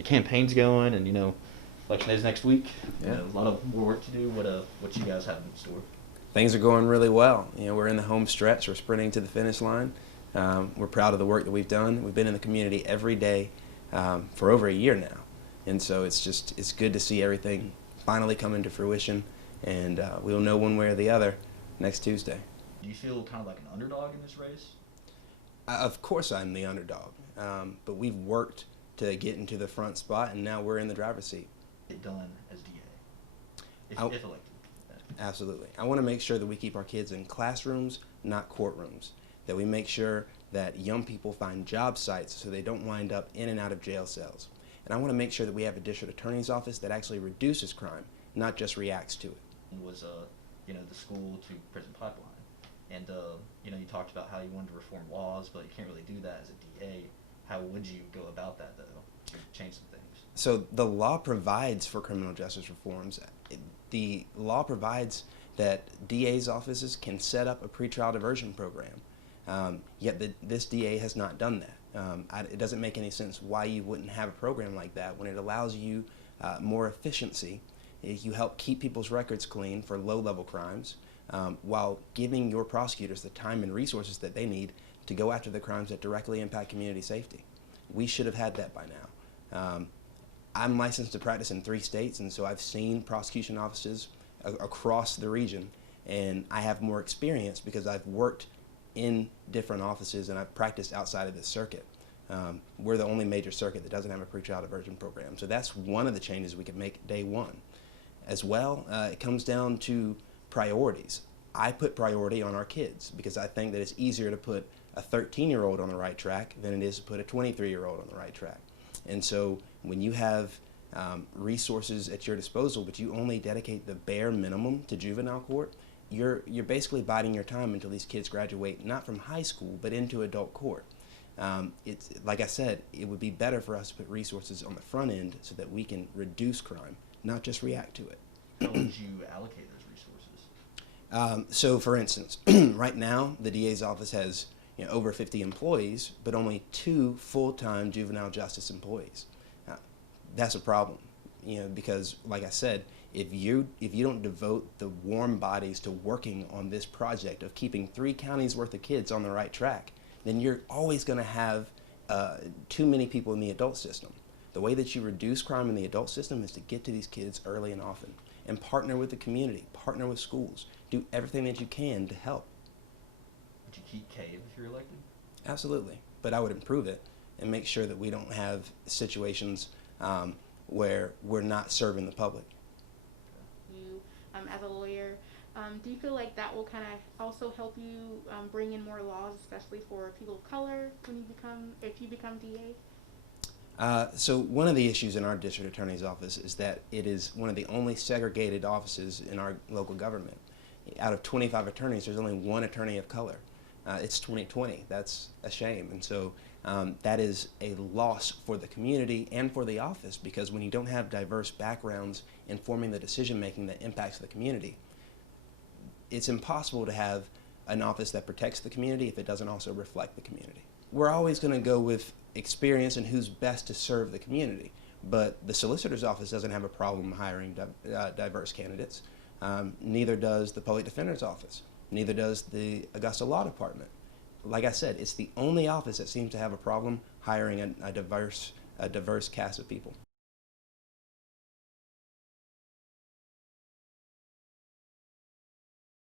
the campaign's going, and election day's next week. Yeah. A lot of more work to do. What you guys have in store? Things are going really well. We're in the home stretch. We're sprinting to the finish line. We're proud of the work that we've done. We've been in the community every day for over a year now, and so it's good to see everything finally come into fruition, and we'll know one way or the other next Tuesday. Do you feel kind of like an underdog in this race? Of course I'm the underdog, but we've worked to get into the front spot, and now we're in the driver's seat. Get done as DA, if elected. Absolutely. I want to make sure that we keep our kids in classrooms, not courtrooms, that we make sure that young people find job sites so they don't wind up in and out of jail cells. And I want to make sure that we have a district attorney's office that actually reduces crime, not just reacts to it. Was the school to prison pipeline, and you talked about how you wanted to reform laws, but you can't really do that as a DA. How would you go about that though, to change some things? So the law provides for criminal justice reforms. The law provides that DA's offices can set up a pretrial diversion program, yet this DA has not done that. It doesn't make any sense why you wouldn't have a program like that when it allows you more efficiency. You help keep people's records clean for low-level crimes while giving your prosecutors the time and resources that they need to go after the crimes that directly impact community safety. We should have had that by now. I'm licensed to practice in 3 states, and so I've seen prosecution offices across the region, and I have more experience because I've worked in different offices and I've practiced outside of this circuit. We're the only major circuit that doesn't have a pretrial diversion program, so that's one of the changes we could make day one. As well, it comes down to priorities. I put priority on our kids because I think that it's easier to put a 13-year-old on the right track than it is to put a 23-year-old on the right track. And so when you have resources at your disposal, but you only dedicate the bare minimum to juvenile court, you're basically biding your time until these kids graduate, not from high school, but into adult court. It's like I said, it would be better for us to put resources on the front end so that we can reduce crime, not just react to it. How would you allocate those resources? So for instance, right now the DA's office has over 50 employees, but only 2 full-time juvenile justice employees. That's a problem, because like I said, if you don't devote the warm bodies to working on this project of keeping 3 counties worth of kids on the right track, then you're always going to have too many people in the adult system. The way that you reduce crime in the adult system is to get to these kids early and often, and partner with the community, partner with schools, do everything that you can to help. Would you keep CAVE if you're elected? Absolutely, but I would improve it and make sure that we don't have situations where we're not serving the public. You, as a lawyer, do you feel like that will kind of also help you bring in more laws, especially for people of color, if you become DA? So one of the issues in our district attorney's office is that it is one of the only segregated offices in our local government. Out of 25 attorneys, there's only 1 attorney of color. It's 2020. That's a shame. And so that is a loss for the community and for the office, because when you don't have diverse backgrounds informing the decision-making that impacts the community, it's impossible to have an office that protects the community if it doesn't also reflect the community. We're always going to go with experience and who's best to serve the community, but the solicitor's office doesn't have a problem hiring diverse candidates. Neither does the public defender's office. Neither does the Augusta Law Department. Like I said, it's the only office that seems to have a problem hiring a diverse cast of people.